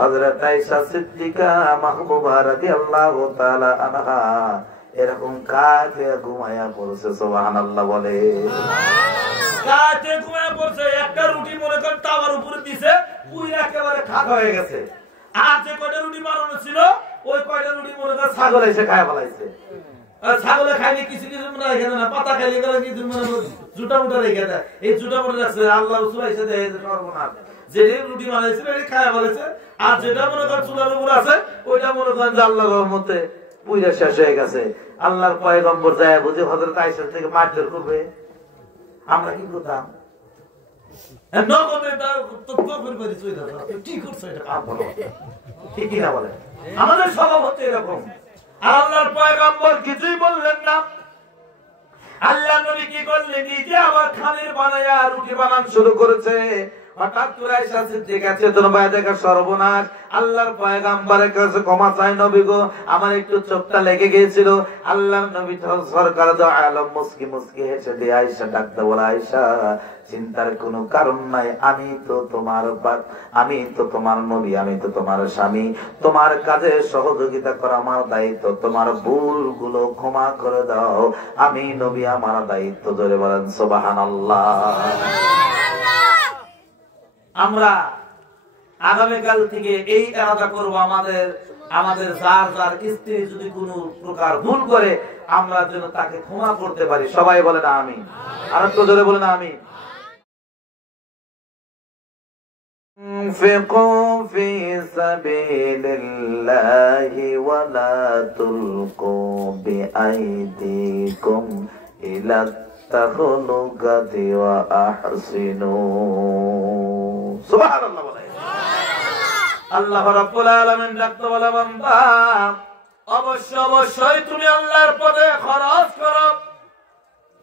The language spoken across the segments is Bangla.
হযরত আয়েশা সিদ্দিকা মাহবুবা রাদিয়াল্লাহু তাআলা আনহা এরকম কাঁধে ঘুমায়া পড়ছে। সুবহানাল্লাহ বলে। কাঁধে ঘুমায়া পড়ছে, একটা রুটি মনে করেন তাওয়ার উপরে দিছে, পুরা একেবারে খাক হয়ে গেছে। আর যে কয়টা রুটি বানানো ছিল ওই কয়টা রুটি মনে করেন ছাগল এসে খায় ফেলাইছে। ছাগলে খাইলে কিছু কিছু মনে রেখে দেয় না, পাতা খাইলে গেলে কিছু মনে জুটা মুটা রেখে দেয়। এই জুটা মুটা রাখছে আল্লাহ রাসূল এসে দেয় সর্বনাশ, যে রুটি বানাইছিল এটা খায়া ফেলেছে। আর যেটা মনে করেন চুলার উপর আছে ওইটা মনে করেন যে আল্লাহর রহমতে পুরা শেষ হয়ে গেছে। আল্লাহর পয়গম্বর যায় বুঝে হযরত আয়েশা থেকে মারধর করবে, আমরা কি করতাম? আমাদের স্বভাব হচ্ছে এরকম। আল্লাহর পয়গম্বর কিছুই বললেন না। আল্লাহ নবী কি করলেন? নিজে আবার খানের বানায়া রুটি বানান শুরু করেছে। হঠাৎ করে আয়েশা সিদ্দিকা চেতন পায়, দেখা সর্বনাশ। আল্লাহর পয়গম্বরের কাছে ক্ষমা চাই, নবী গো আমার একটু চোখটা লেগে গিয়েছিল। আল্লাহর নবী সরকার দো আলম মুস্কি মুস্কি হেসে দিয়ে আয়েশা ডাকতে বলে, আয়েশা চিন্তার কোনো কারণ নাই, আমি তো তোমার নবী, আমি তো তোমার স্বামী, তোমার কাজে সহযোগিতা করা আমার দায়িত্ব, তোমার ভুলগুলো ক্ষমা করে দাও, আমি নবী, আমার দায়িত্ব। জোরে বলেন সুবহানাল্লাহ। আমরা আগামীকাল থেকে এই এরাদা করব, আমাদের যার যার স্ত্রী যদি কোনো প্রকার ভুল করে আমরা যেন তাকে ক্ষমা করতে পারি। সবাই বলে না আমিন, আর একটু জোরে বলে না আমিন। انفقوا في سبيل الله ولا تلقوا بأيديكم إلى التهلكة وأحسنوا। সুবহানাল্লাহ বলে। আল্লাহ রাব্বুল আলামিন ডাকতে বলে, বান্দা অবশ্যই তুমি আল্লাহর পথে খরচ করো,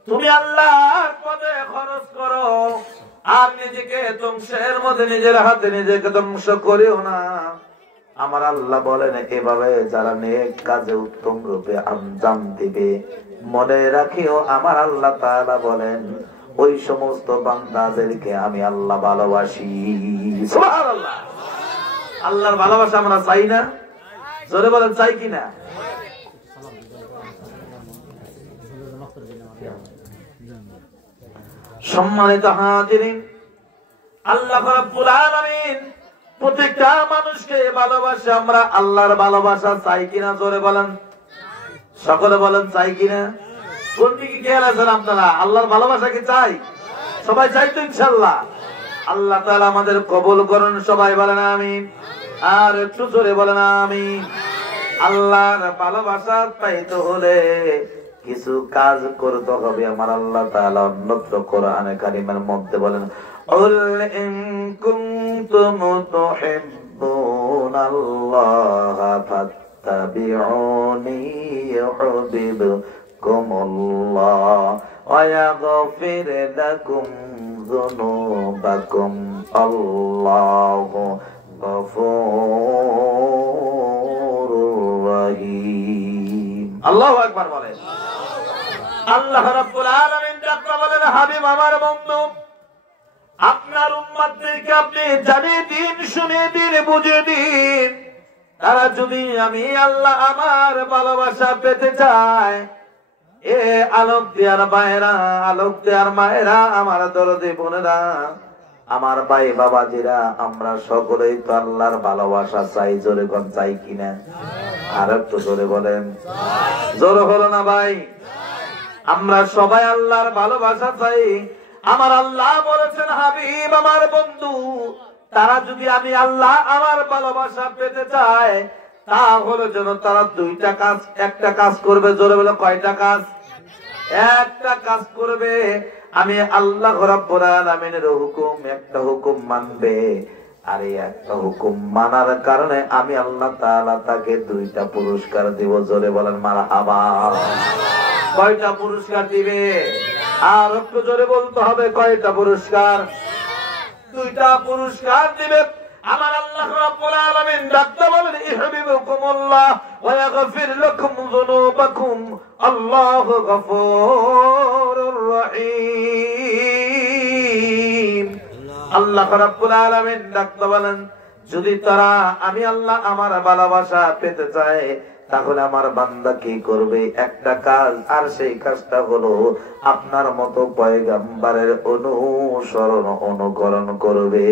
তুমি আল্লাহর পথে খরচ করো, আর নিজেকে ধ্বংসের মধ্যে নিজের হাতে নিজেকে ধ্বংস করিও না। আমার আল্লাহ বলেন, এভাবে যারা নেক কাজে উত্তম রূপে আঞ্জাম দিবে, মনে রাখিও আমার আল্লাহ তাআলা বলেন ওই সমস্ত বান্দাদেরকে আমি আল্লাহ ভালোবাসি। সুবহানাল্লাহ। আল্লাহর ভালোবাসা আমরা চাই না? জোরে বলেন চাই কিনা? সম্মানিত হাজিরিন, আল্লাহ রাব্বুল আলামিন প্রত্যেকটা মানুষকে ভালোবাসে। আমরা আল্লাহর ভালোবাসা চাই কিনা? জোরে বলেন, সকলে বলেন চাই কিনা? কোন দিকে খেয়াল আছেন আপনারা? আল্লাহর ভালোবাসা কি চাই? সবাই চাই তো ইনশাআল্লাহ। আল্লাহ তাআলা আমাদের কবুল করুন। সবাই বলেন আমিন, আর একটু জোরে বলেন আমিন। আল্লাহর ভালোবাসা পাইতে হলে কিছু কাজ করতে হবে। আমার আল্লাহ তাআলা অন্যত্র কোরআনে কারীমের মধ্যে বলেন, উল ইন কুনতুম তুহিব্বুনাল্লাহ ফাত্তাবিউনি ইউহিব্বুকুমুল্লাহ ওয়া ইয়াগফির লাকুম যুনুবাকুম আল্লাহু গফুরুর রহিম। আল্লাহু আকবার বলেন। আল্লাহ রাব্বুল আলামিন ডাকতে বলেন, হাবিব আমার বন্ধু, আপনার উম্মতদেরকে আপনি জানিয়ে দিন, শুনিয়ে দিন, বুঝিয়ে দিন, তারা যদি আমি আল্লাহ আমার ভালোবাসা পেতে চায়, এ আলোক দেয়ার ভাইরা, আলোক দেয়ার মায়েরা, আমার দরদি বোনেরা, আমার ভাই বাবাজিরা, আমরা সকলেই তো আল্লাহর ভালোবাসা চাই। জোরে কোন চাই কিনা? আর একটু জোরে বলেন। জোর হলো না ভাই? আমরা সবাই আল্লাহর ভালোবাসা চাই। আমার আল্লাহ বলেছেন, হাবিব আমার বন্ধু, তারা যদি আমি আল্লাহ আমার ভালোবাসা পেতে চায়, তাহলে যেন তারা দুইটা কাজ, একটা কাজ করবে। জোরে বলে কয়টা কাজ? একটা কাজ করবে। আমি আল্লাহ রাব্বুল আলামিনের হুকুম, একটা হুকুম মানবে, আর এই একটা হুকুম মানার কারণে আমি আল্লাহ তাআলা তাকে দুইটা পুরস্কার দিব। জোরে বলেন মারহাবা। কয়টা পুরস্কার দিবে? আর একটু জোরে বলতে হবে, কয়টা পুরস্কার? দুইটা পুরস্কার দিবে। আমার আল্লাহ রাব্বুল আলামিন ডাকতে বলেন, ইউহিব্বুকুমুল্লাহ ওয়া ইয়াগফির লাকুম যুনুবাকুম আল্লাহু গফুরুর রহিম। আল্লাহ রাব্বুল আলামিন ডাকতে বলেন, যদি তারা আমি আল্লাহ আমার ভালোবাসা পেতে চায় তাহলে আমার বান্দা কি করবে? একটা কাজ, আর সেই কাজটা হলো আপনার মতো পয়গম্বরের অনুসরণ অনুকরণ করবে।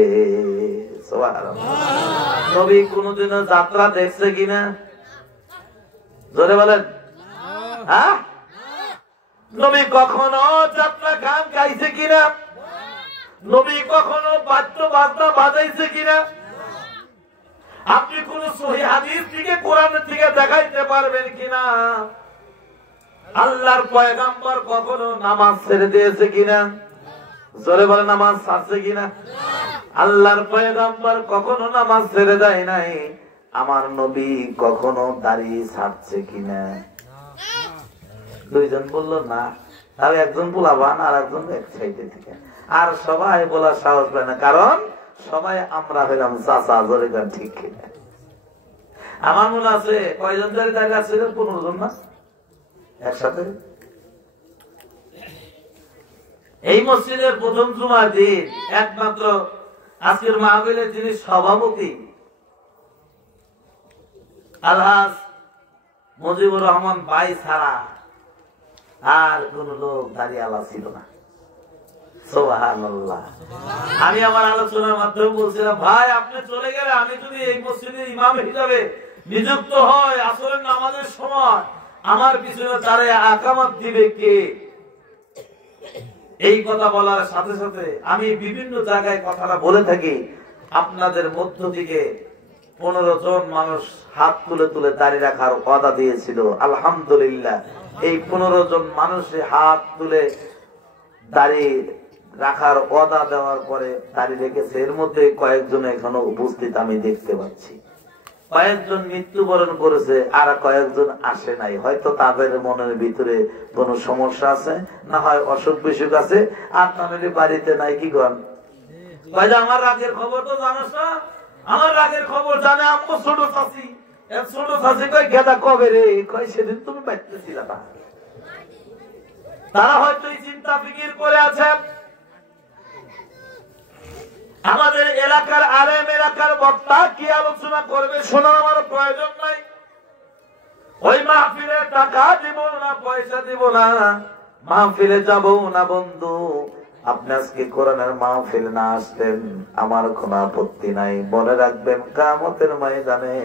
সুবহানাল্লাহ। নবী কোনদিনও যাত্রা দেখছে কিনা? জোরে বলেন। হ্যাঁ, নবী কখনো যাত্রা গান গাইছে কিনা? নবী কখনো বাদ্য বাজনা বাজাইছে কিনা? আপনি কোন সহিহ হাদিস থেকে কোরআন থেকে দেখাইতে পারবেন কিনা আল্লাহর পয়গম্বর কখনো নামাজ ছেড়ে দিয়েছে কিনা? জোরে বলে নামাজ ছাড়ছে কিনা? আল্লাহর পয়গম্বর কখনো নামাজ ছেড়ে দেয় নাই। আমার নবী কখনো দাড়ি ছাড়ছে কিনা? দুইজন বললো না, তাহলে একজন বলাবান আর একজন এক সাইডে থেকে, আর সবাই বলার সাহস পায় না, কারণ সবাই আমরা হইলাম চাচা। জোরে গান ঠিক কিনা? আমার মনে আছে কয়জন ধরে দাঁড়িয়ে আছে? 15 জন না একসাথে। এই মসজিদের প্রথম জুমার দিন একমাত্র আজকের মাহফিলের যিনি সভাপতি আলহাজ মুজিবুর রহমান ভাই ছাড়া আর কোন লোক দাঁড়িয়ে আলা ছিল না। সুবহানাল্লাহ। আমি আমার আলোচনার মাধ্যমে বলছিলাম, ভাই আপনি চলে গেলে আমি যদি এই মসজিদের ইমাম হিসাবে নিযুক্ত হয় আসরের নামাজের সময় আমার পিছনে দাঁড়িয়ে আকামত দিবে কে? এই কথা বলার সাথে সাথে আমি বিভিন্ন জায়গায় কথাটা বলে থাকি। আপনাদের মধ্য থেকে 15 জন মানুষ হাত তুলে তুলে দাঁড়িয়ে রাখার ওয়াদা দিয়েছিল। আলহামদুলিল্লাহ, এই 15 জন মানুষে হাত তুলে দাঁড়িয়ে রাখার ওয়াদা দেওয়ার পরে দাঁড়িয়ে রেখেছে। এর মধ্যে কয়েকজন এখনো উপস্থিত আমি দেখতে পাচ্ছি। কয়েকজন মৃত্যুবরণ করেছে, আর কয়েকজন আসে নাই। হয়তো তাদের মনের ভিতরে কোনো সমস্যা আছে, না হয় অসুখ বিসুখ আছে, আর তাদের বাড়িতে নাই। কি গণ আমার রাগের খবর তো জানোস না? আমার রাগের খবর জানে আম্মু ছোট চাচি। ছোট চাচি কই গেদা কবে রে? কই সেদিন তুমি বাড়িতে ছিলা না। তারা হয়তো এই চিন্তা ফিকির করে আছে। আমাদের এলাকার আলেম, এলাকার বক্তা কি আলোচনা করবে শোনার আমার প্রয়োজন নাই। ওই মাহফিলে টাকা দিব না, পয়সা দিব না, মাহফিলে যাব না। বন্ধু, আপনি আজকে কোরআনের মাহফিল না আসতেন আমার কোনো আপত্তি নাই। মনে রাখবেন, কিয়ামতের ময়দানে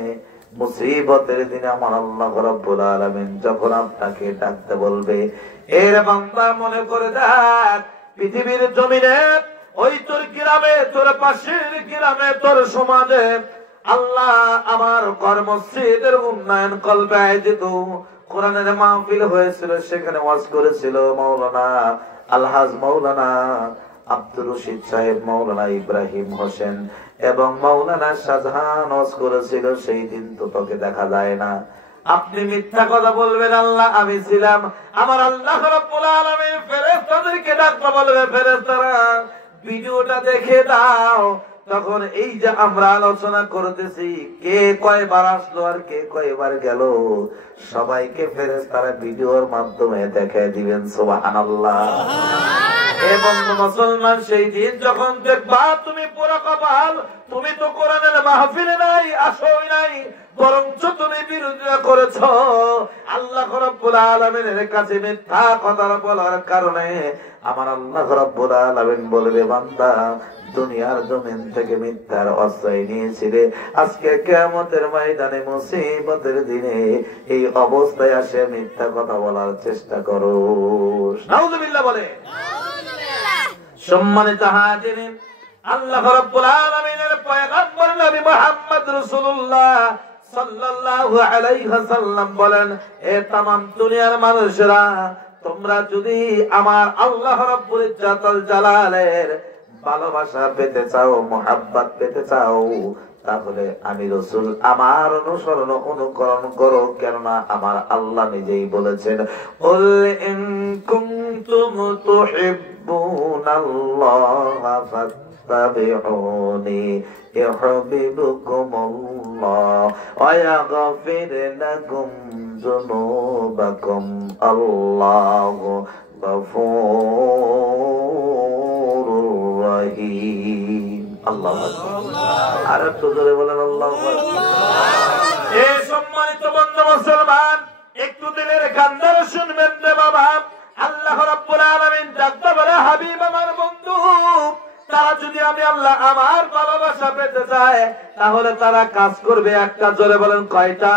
মুসিবতের দিনে আমার আল্লাহ রাব্বুল আলামিন যখন আপনাকে ডাকতে বলবে, এর বান্দা মনে করে দেখ, পৃথিবীর জমিনে ওই তোর গ্রামে, তোর পাশের গ্রামে, তোর সমাজে আল্লাহ আমার কর্মসূচির উন্নয়ন কল্পে আয়োজিত কোরআনের মাহফিল হয়েছিল। সেখানে ওয়াজ করেছিল মাওলানা আলহাজ মাওলানা আব্দুর রশিদ সাহেব, মাওলানা ইব্রাহিম হোসেন এবং মাওলানা শাহজাহান ওয়াজ করেছিল। সেই দিন তো তোকে দেখা যায় না। আপনি মিথ্যা কথা বলবেন আল্লাহ আমি ছিলাম। আমার আল্লাহ রাব্বুল আলামিন ফেরেশতাদেরকে ডাকতে বলবে, ফেরেশতারা ভিডিওটা দেখে দাও। তখন এই যে আমরা আলোচনা করতেছি, কে কয়বার আসলো আর কে কয়বার গেল, সবাইকে ফেরেশতারা ভিডিওর মাধ্যমে দেখায় দিবেন। সুবহানাল্লাহ। এবং মুসলমান সেই দিন যখন দেখবা তুমি পুরো কপাল, তুমি তো কোরআনের মাহফিলে নাই, আসোই নাই, বরঞ্চ তুমি বিরোধিতা করেছো আল্লাহ রাব্বুল আলামিনের কাছে মিথ্যা কথা বলার কারণে। আমার আল্লাহ রাব্বুল আলামিন বলবে, বান্দা দুনিয়ার জমিন থেকে মিথ্যার আশ্রয় নিয়েছিলে, আজকে কিয়ামতের ময়দানে মুসিবতের দিনে এই অবস্থায় আসে মিথ্যা কথা বলার চেষ্টা করো। নাউযুবিল্লাহ বলে। সম্মানিত হাজিরিন, আল্লাহ রাব্বুল আলামিনের পয়গম্বর নবী মুহাম্মদ রাসূলুল্লাহ সাল্লাল্লাহু আলাইহি ওয়াসাল্লাম বলেন, এ तमाम দুনিয়ার মানুষরা, তোমরা যদি আমার আল্লাহ রাব্বুল ইজ্জাতুল জালালের ভালোবাসা পেতে চাও, মুহাব্বত পেতে চাও, তাহলে আমি রাসূল আমার অনুসরণ অনুকরণ করো। কেননা আমার আল্লাহ নিজেই বলেছেন, কুল ইন কুনতুম তুহিব্বুনাল্লাহা ফাত্তাবিউনি ইউহিব্বুকুমুল্লাহ ওয়া ইয়াগফির লাকুম যুনুবাকুম আল্লাহু গফুরুর রহিম। আল্লাহু আকবার। আর একটু জোরে বলেন আল্লাহু আকবার। এ সম্মানিত বন্ধু মুসলমান, একটু দিলের কান্দারে শুনবেন রে বাবা। আল্লাহ রাব্বুল আলামিন ডাকতে বলে, হাবিব আমার বন্ধু, তারা যদি আমি আল্লাহ আমার ভালোবাসা পেতে চায় তাহলে তারা কাজ করবে একটা। জোরে বলেন কয়টা?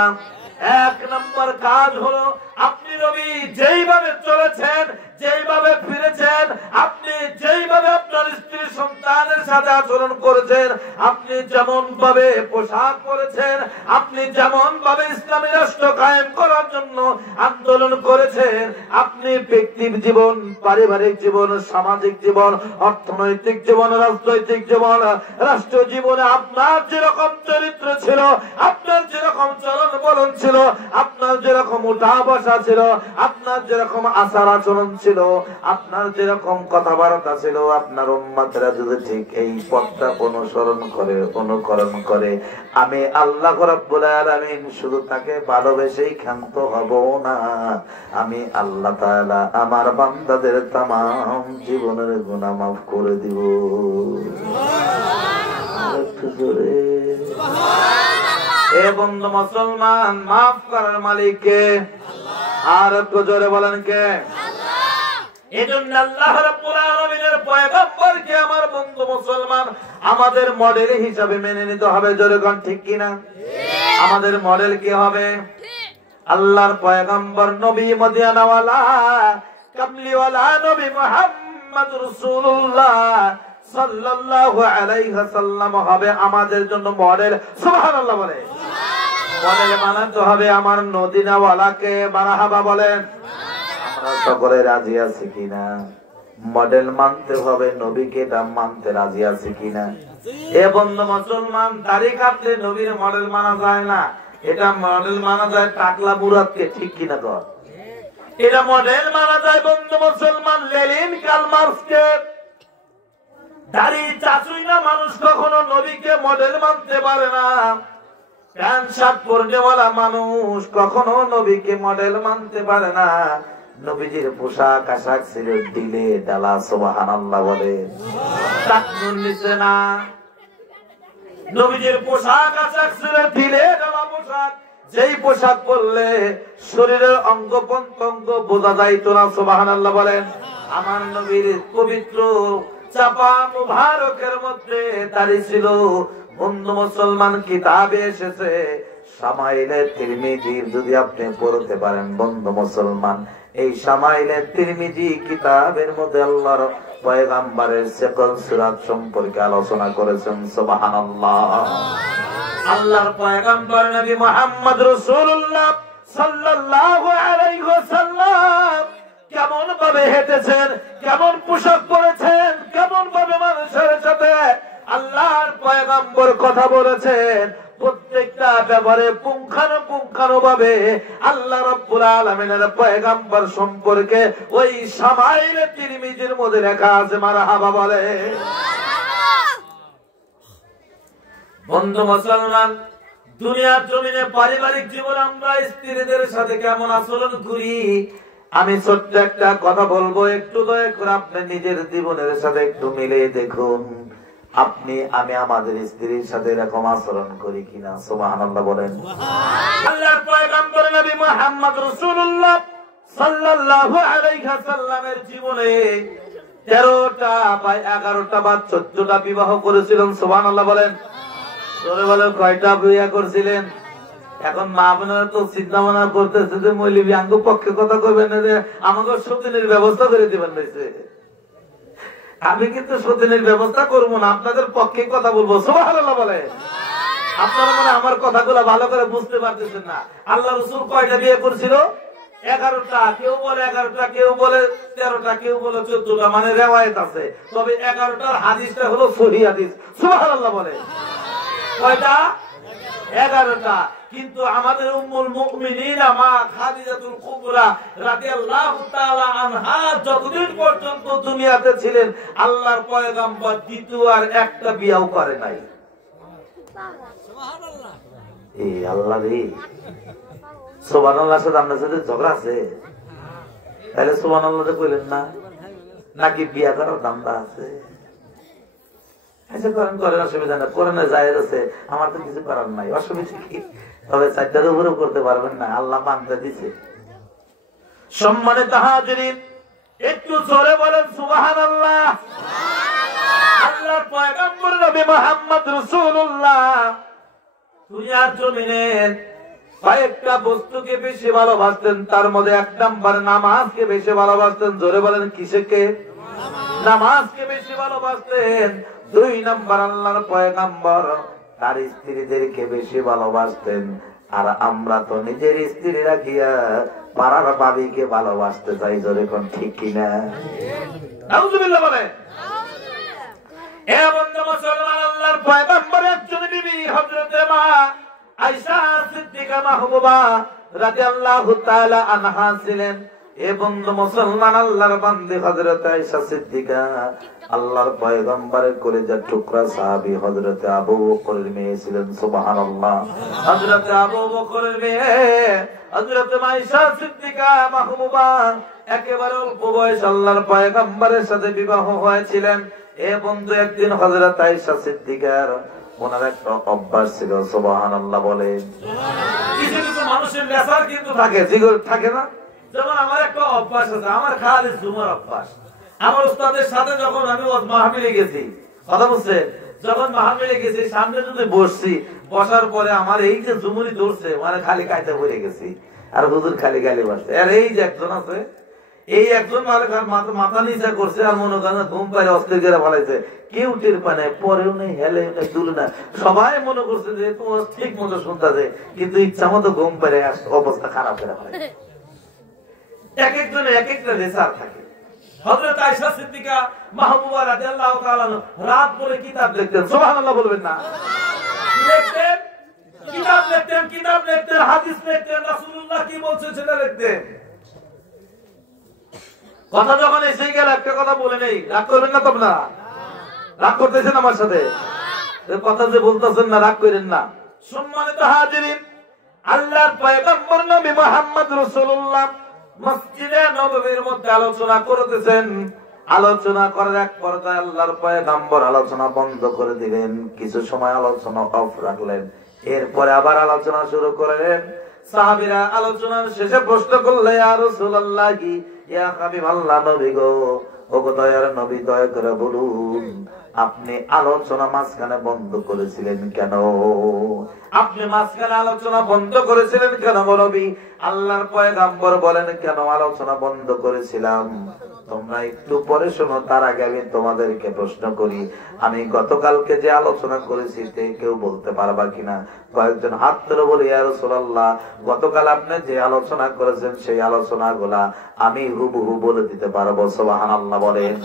এক নম্বর কাজ হলো আপনি নবী যেইভাবে চলেছেন, যেইভাবে ফিরেছেন, আপনি যেইভাবে আপনার স্ত্রী সন্তানের সাথে আচরণ করেছেন, আপনি যেমন ভাবে পোশাক পরেছেন, আপনি যেমন ভাবে ইসলামী রাষ্ট্র কায়েম করার জন্য আন্দোলন করেছেন, আপনি ব্যক্তির জীবন, পারিবারিক জীবন, সামাজিক জীবন, অর্থনৈতিক জীবন, রাজনৈতিক জীবন, রাষ্ট্র জীবনে আপনার যেরকম চরিত্র ছিল, আপনার যেরকম চলন বলন ছিল, আপনার যেরকম উঠা বসা ছিল, আপনার যেরকম আচার আচরণ ছিল, আপনার যেরকম কথাবার্তা ছিল, আপনার উম্মতরা যদি ঠিক এই পথটা অনুকরণ করে, আমি আল্লাহ রাব্বুল আলামিন শুধু তাকে ভালোবেসেই ক্ষান্ত হব না, আমি আল্লাহ তাআলা আমার বান্দাদের তামাম জীবনের গুনাহ মাফ করে দিব। এ বন্ধু মুসলমান, মাফ করার মালিক কে? আর একটু জোরে বলেন কে? এজন্য আল্লাহ রাব্বুল আলামিনের পয়গম্বরকে আমার বন্ধু মুসলমান আমাদের মডেল হিসাবে মেনে নিতে হবে। জোরে কোন ঠিক কিনা? আমাদের মডেল কি হবে? আল্লাহর পয়গম্বর নবী মদিনাওয়ালা কামলিওয়ালা নবী মুহাম্মদ রাসূলুল্লাহ সাল্লাল্লাহু আলাইহি ওয়াসাল্লাম হবে আমাদের জন্য মডেল। সুবহানাল্লাহ বলে। মডেল মানতে হবে আমার মদিনাওয়ালাকে। মারহাবা বলেন। আমরা সকলে রাজি আছি কিনা? মডেল মানতে হবে, নবীকে মানতে রাজি আছি কিনা? এ বন্ধু মুসলমান, দাড়ি কাটলে নবীর মডেল মানা যায় না, এটা মডেল মানা যায় টাকলা মুরাদকে। ঠিক কিনা কর? এটা মডেল মানা যায় বন্ধু মুসলমান লেনিন, কার্ল মার্কসকে। দাড়ি চাচুই না মানুষ কখনো নবীকে মডেল মানতে পারে না। প্যান্ট শার্ট পরনেওয়ালা মানুষ কখনো নবীকে মডেল মানতে পারে না। নবীজির পোশাক আশাক ছিল ঢিলে ঢালা। সুবহানাল্লাহ বলে। টাকনুর নিচে না। নবীজির পোশাক আশাক ছিল ঢিলে ঢালা পোশাক, যেই পোশাক পরলে শরীরের অঙ্গ প্রত্যঙ্গ বোঝা যাইতো না। সুবহানাল্লাহ বলেন। আমার নবীর পবিত্র চাপা মুবারকের মধ্যে দাড়ি ছিল। বন্ধু মুসলমান, কিতাবে এসেছে শামাইলে তিরমিজির যদি আপনি পড়তে পারেন বন্ধু মুসলমান, এই শামাইলে তিরমিজি কিতাবের মধ্যে আল্লাহর পয়গম্বরের সকল সূরা সম্পর্কে আলোচনা করেছেন। সুবহানাল্লাহ। আল্লাহর পয়গম্বর নবী মুহাম্মদ রাসূলুল্লাহ সাল্লাল্লাহু আলাইহি ওয়াসাল্লাম কেমন ভাবে হেঁটেছেন, কেমন পোশাক পরেছেন, কেমন ভাবে মানুষের সাথে আল্লাহর পয়গম্বর কথা বলেছেন, প্রত্যেকটা ব্যাপারে পুঙ্খানুপুঙ্খানুভাবে আল্লাহ রাব্বুল আলামিনের পয়গম্বর সম্পর্কে ওই শামাইলে তিরমিজির মধ্যে লেখা আছে। মারহাবা বলে। বন্ধু মুসলমান, দুনিয়ার জমিনে পারিবারিক জীবন আমরা স্ত্রীদের সাথে কেমন আচরণ করি, আমি ছোট্ট একটা কথা বলবো, একটু দয়া করে আপনি নিজের জীবনের সাথে একটু মিলিয়ে দেখুন। আপনি আমি আমাদের স্ত্রীর সাথে এরকম আচরণ করি কিনা? সুবহানাল্লাহ বলেন। আল্লাহর পয়গম্বর নবী মুহাম্মদ রাসূলুল্লাহ সাল্লাল্লাহু আলাইহি ওয়াসাল্লামের জীবনে 13টা বা 11টা বা 14টা বিবাহ করেছিলেন। সুবহানাল্লাহ বলেন। জোরে বলেন, কয়টা বিয়ে করেছিলেন? এখন মা বোনেরা তো চিন্তা ভাবনা করতেছে যে মৌলবী আঙ্গ পক্ষে কথা কইবেন না, যে আমাকে সতীনের ব্যবস্থা করে দিবেন। আমি কিন্তু সতীনের ব্যবস্থা করবো না, আপনাদের পক্ষে কথা বলবো। সুবহানাল্লাহ বলে। আপনারা মনে আমার কথাগুলো ভালো করে বুঝতে পারতেছেন না। আল্লাহ রাসূল কয়টা বিয়ে করেছিল? 11টা। কেউ বলে 11টা, কেউ বলে 13টা, কেউ বলে 14টা, মানে রিওয়ায়াত আছে। তবে 11টার হাদিসটা হলো সহিহ হাদিস। সুবহানাল্লাহ বলে। কয়টা? 11টা। কিন্তু আমাদের উম্মুল মুমিনিন মা খাদিজাতুল কুবরা রাদিয়াল্লাহু তাআলা আনহা যতদিন পর্যন্ত দুনিয়াতে ছিলেন আল্লাহর পয়গম্বর দ্বিতীয় আর একটা বিয়েও করে নাই। সুবহানাল্লাহ। এই আল্লাহ রে, সুবহানাল্লাহর সাথে আপনার সাথে ঝগড়া আছে? তাহলে সুবহানাল্লাহ কইলেন না, নাকি বিয়ে করার দামটা আছে? আচ্ছা করেন করেন, অসুবিধা না, কোরআনে জায়েজ আছে, আমার তো কিছু করার নাই, অসুবিধা কি? তবে 4টার উপরেও করতে পারবেন না, আল্লাহ বান্দা দিছে। সম্মানিত হাজিরিন, একটু জোরে বলেন সুবহানাল্লাহ। আল্লাহর পয়গম্বর নবী মুহাম্মদ রাসূলুল্লাহ দুনিয়ার জমিনের কয়েকটা বস্তুকে বেশি ভালোবাসতেন, তার মধ্যে 1 নাম্বার নামাজকে বেশি ভালোবাসতেন। জোরে বলেন কিসকে? নামাজকে বেশি ভালোবাসতেন। 2 নাম্বার আল্লাহর পয়গম্বর তার স্ত্রীদেরকে বেশি ভালোবাসতেন। আর আমরা তো নিজের স্ত্রী রাখিয়া পাড়ার বাবিকে ভালোবাসতে চাই। জোরে কোন ঠিক কিনা? নাউজুবিল্লাহ বলে। এমন মুসলমান আল্লাহর পয়গম্বর একজন বিবি হযরত মা আয়েশা সিদ্দিকা মাহবুবা রাদিয়াল্লাহু তাআলা আনহা ছিলেন। এবং মুসলমান আল্লাহর বান্দী হযরত আয়েশা সিদ্দিকা আল্লাহর পয়গম্বরের কলিজার টুকরা সাহাবী হযরত আবু বকরের মেয়ে ছিলেন। সুবহানাল্লাহ। হযরত আবু বকরের মেয়ে হযরত আয়েশা সিদ্দিকা মাহবুবা একেবারে অল্প বয়স আল্লাহর পয়গম্বরের সাথে বিবাহ হয়েছিলেন। এ বন্ধু, একদিন হযরত আয়েশা সিদ্দিকার ওনার একটা অভ্যাস ছিল। সুবহানাল্লাহ বলে। কিছু কিছু মানুষের নেশার কিন্তু থাকে, জিগর থাকে না। যেমন আমার একটা অভ্যাস আছে, আমার খালি জুমার অভ্যাস। আমার উস্তাদের সাথে যখন আমি মাহফিলে গেছি, কথা বলছে, যখন মাহফিলে গেছি সামনে যদি বসছি, বসার পরে আমার এই যে জুমুরি ধরছে, মানে খালি কাইতে পড়ে গেছি। আর হুজুর খালি গালি বাসছে। আর এই যে একজন আছে, এই একজন মাথা নিচা করছে, আর মনে করেন ঘুম পাইলে অস্থির করে ফেলাইছে। কেউ টের পায় না, পরেও নেই, হেলে নেই, তুলে না। সবাই মনে করছে যে তোমার ঠিক মতো শুনতেছে, কিন্তু ইচ্ছা মতো ঘুম পাইলে অবস্থা খারাপ করে ফেলে। এক একজনের এক একটা রেসার থাকে। হযরত আয়েশা সিদ্দিকা মাহবুবা রাদিয়াল্লাহু তাআলা রাত পরে কিতাব লিখতেন। সুবহানাল্লাহ বলবেন না? লিখতেন, কিতাব লিখতেন, কিতাব লিখতেন, হাদিস লিখতেন, রাসূলুল্লাহ কি বলছেন সেটা লিখতেন। কথা যখন এসে গেল, একটা কথা বলে নেই, রাগ করবেন না। তোমরা রাগ করতেছেন আমার সাথে? কথা যে বলতেছেন না, রাগ করেন না। সম্মানিত হাজিরিন, আল্লাহর পয়গম্বর নবী মুহাম্মদ রাসূলুল্লাহ মসজিদে নববীর মধ্যে আলোচনা করতেছেন। আলোচনা করার এক পর্যায়ে আল্লাহর পয়গম্বর আলোচনা বন্ধ করে দিলেন। কিছু সময় আলোচনা অফ রাখলেন, এরপরে আবার আলোচনা শুরু করলেন। সাহাবীরা আলোচনার শেষে প্রশ্ন করলেন, ইয়া রাসূলুল্লাহ, ইয়া হাবিবাল্লাহ, নবী গো, ওগো দয়ার নবী, দয়া করে বলুন, আপনি আলোচনা মাঝখানে বন্ধ করেছিলেন কেন? আপনি মাঝখানে আলোচনা বন্ধ করেছিলেন কেন গো নবী? আল্লাহর পয়গম্বর বলেন, কেন আলোচনা বন্ধ করেছিলাম তোমরা একটু পরে শোনো। তার আগে আমি তোমাদেরকে প্রশ্ন করি, আমি গতকালকে যে আলোচনা করেছি তে কেউ বলতে পারবা কিনা? কয়েকজন হাত তুলে বলে, ইয়া রাসূলুল্লাহ, গতকাল আপনি যে আলোচনা করেছেন সেই আলোচনাগুলা আমি হুবহু বলে দিতে পারবো। সুবহানাল্লাহ বলেন।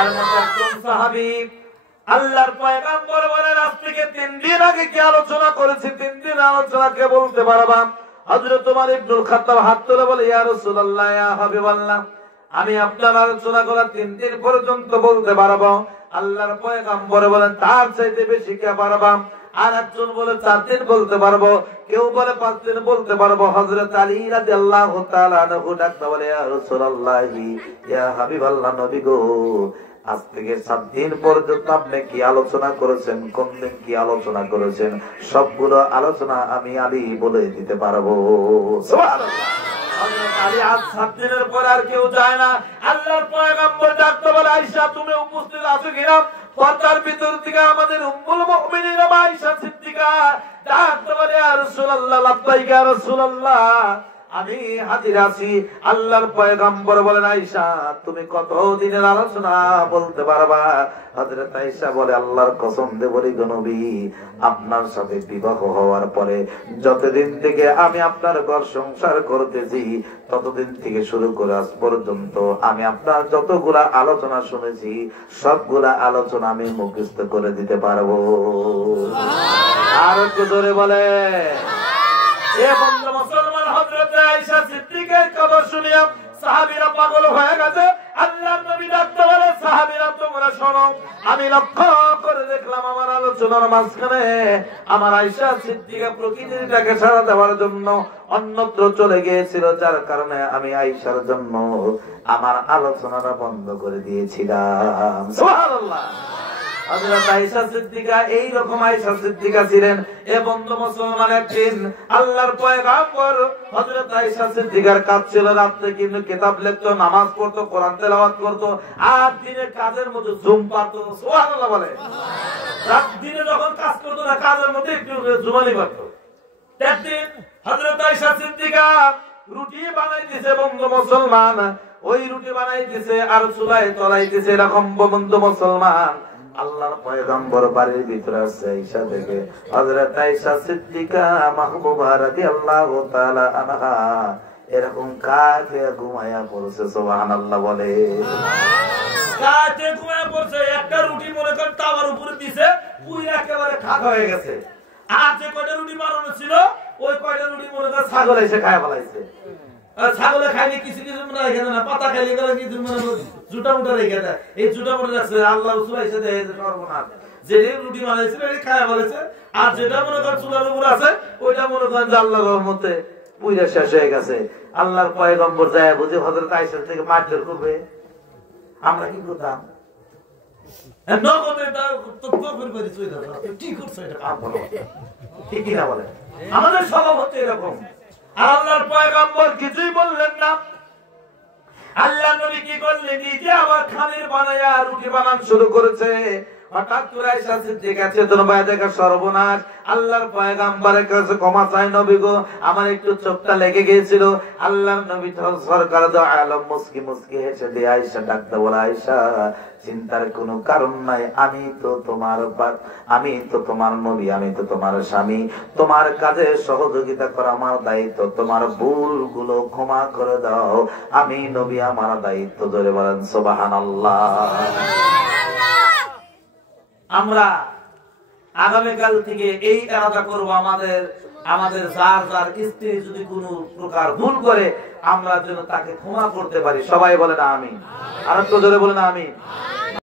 এর মধ্যে একজন সাহাবী আল্লাহর পয়গম্বর বলেন, আজ থেকে 3 দিন আগে কি আলোচনা করেছি, 3 দিন আলোচনা কে বলতে পারবা? হযরত ওমর ইবনুল খাত্তাব হাত তুলে বলে, ইয়া রাসূলুল্লাহ, ইয়া হাবিবাল্লাহ, আমি আপনার আলোচনা করা 3 দিন পর্যন্ত বলতে পারবো। আল্লাহর পয়গম্বর বলেন, তার চাইতে বেশি কে পারবা? আর একজন বলে 4 দিন বলতে পারবো, কেউ বলে 5 দিন বলতে পারবো। হযরত আলী রাদিয়াল্লাহু তাআলা আনহু ডাকতে বলে, ইয়া রাসূলুল্লাহ, ইয়া হাবিবাল্লাহ, নবী গো, আজ থেকে 7 দিন পর্যন্ত আপনি কি আলোচনা করেছেন, কোন দিন কি আলোচনা করেছেন, সবগুলো আলোচনা আমি আলী বলে দিতে পারবো। সুবহানাল্লাহ। হযরত আলী আজ 7 দিনের পর আর কেউ যায় না। আল্লাহর পয়গম্বর ডাকতে বলে, আয়েশা, তুমি উপস্থিত আছো কিনা? পর্দার ভিতর থেকে আমাদের উম্মুল মুমিনিন আয়েশা সিদ্দিকা ডাকতে বলে, ইয়া রাসূলুল্লাহ, লাব্বাইক ইয়া রাসূলুল্লাহ, আমি হাজির আছি। আল্লাহর পয়গম্বর বলেন, আয়েশা, তুমি কত দিনের আলোচনা বলতে পারবা? হযরত আয়েশা বলে, আল্লাহর কসম দিয়ে বলি গো নবী, আপনার সাথে বিবাহ হওয়ার পরে যতদিন থেকে আমি আপনার ঘর সংসার করতেছি, ততদিন থেকে শুরু করে আজ পর্যন্ত আমি আপনার যতগুলা আলোচনা শুনেছি, সবগুলা আলোচনা আমি মুখস্থ করে দিতে পারবো। আর একটু জোরে বলে। মুসলমান হযরত আয়েশা সিদ্দিকার খবর শুনিয়া সাহাবীরা পাগল হয়ে গেছে। আল্লাহর নবী ডাকতে বলে, সাহাবীরা তোমরা শোনো, আমি লক্ষ্য করে দেখলাম আমার আলোচনার মাঝখানে আমার আয়েশা সিদ্দিকা প্রকৃতিটাকে সাড়া দেওয়ার জন্য অন্যত্র চলে গিয়েছিল, যার কারণে আমি আয়েশার জন্য আমার আলোচনাটা বন্ধ করে দিয়েছিলাম। সুবহানাল্লাহ। হযরত আয়েশা সিদ্দিকা এই রকম আয়েশা সিদ্দিকা ছিলেন। এ বন্ধু মুসলমান, একদিন আল্লাহর পয়গম্বর হযরত আয়েশা সিদ্দিকার কাজ ছিল রাতে কিন্তু কিতাব লিখতো, নামাজ পড়তো, কোরআন তেলাওয়াত করতো, আর দিনে কাজের মধ্যে জুম পারতো। সুবহানাল্লাহ বলে। রাত দিনে যখন কাজ করতো না, কাজের মধ্যে একটু জুমালি পারতো। একদিন হযরত আয়েশা সিদ্দিকা রুটি বানাইতেছে বন্ধু মুসলমান, ওই রুটি বানাইতেছে আর চুলায় তলাইতেছে এরকম বন্ধু মুসলমান। আল্লাহর পয়গম্বর বাড়ির ভিতরে আসছে আয়েশা থেকে। হযরত আয়েশা সিদ্দিকা মাহবুবা রাদিয়াল্লাহু তাআলা আনহা এরকম কাঁধে ঘুমায়া পড়ছে। সুবহানাল্লাহ বলে। কাঁধে ঘুমায়া পড়ছে, একটা রুটি মনে করেন তাওয়ার উপরে দিছে, পুরো একেবারে খাক হয়ে গেছে। আর যে কয়টা রুটি বানানো ছিল ওই কয়টা রুটি মনে করেন ছাগল এসে খায় ফেলাইছে। ছাগলে খাইলে কিছু কিছু মনে রেখে দেয় না, পাতা খাইলে গেলে কিছু জুটা মুটা রেখে দেয়। এই জুটা মুটা রাখছে আল্লাহ রাসূল এসে দেয় সর্বনাশ, যে রুটি বানাইছিল এটা খায় ফেলাইছে। আর যেটা মনে করেন চুলার উপর আছে ওইটা মনে করেন যে আল্লাহর রহমতে পুইরা শেষ হয়ে গেছে। আল্লাহর পয়গম্বর যায় বুঝে হযরত আয়েশা থেকে মারধর করবে। আমরা কি করতাম? আমাদের স্বভাব হচ্ছে এরকম। আল্লাহর পয়গম্বর কিছুই বললেন না। আল্লাহ নবী কি করলেন? নিজে আবার খানির বানায়া রুটি বানান শুরু করেছে। হঠাৎ করে আয়েশা সিদ্দিকা চেতন পায়, দেখা সর্বনাশ। আল্লাহর পয়গম্বরের কাছে ক্ষমা চাই, নবী গো আমার একটু চোখটা লেগে গিয়েছিল। আল্লাহর নবী সরকার দো আলম মুস্কি মুস্কি হেসে দিয়ে আয়েশা ডাকতে বলে, আয়েশা চিন্তার কোনো কারণ নাই, আমি তো তোমার নবী, আমি তো তোমার স্বামী, তোমার কাজে সহযোগিতা করা আমার দায়িত্ব, তোমার ভুলগুলো ক্ষমা করে দাও, আমি নবী, আমার দায়িত্ব। ধরে বলেন সুবহানাল্লাহ। আমরা আগামীকাল থেকে এই এরাদা করব, আমাদের যার যার স্ত্রী যদি কোনো প্রকার ভুল করে আমরা যেন তাকে ক্ষমা করতে পারি। সবাই বলে না আমিন। আর একটু জোরে বলে না আমিন।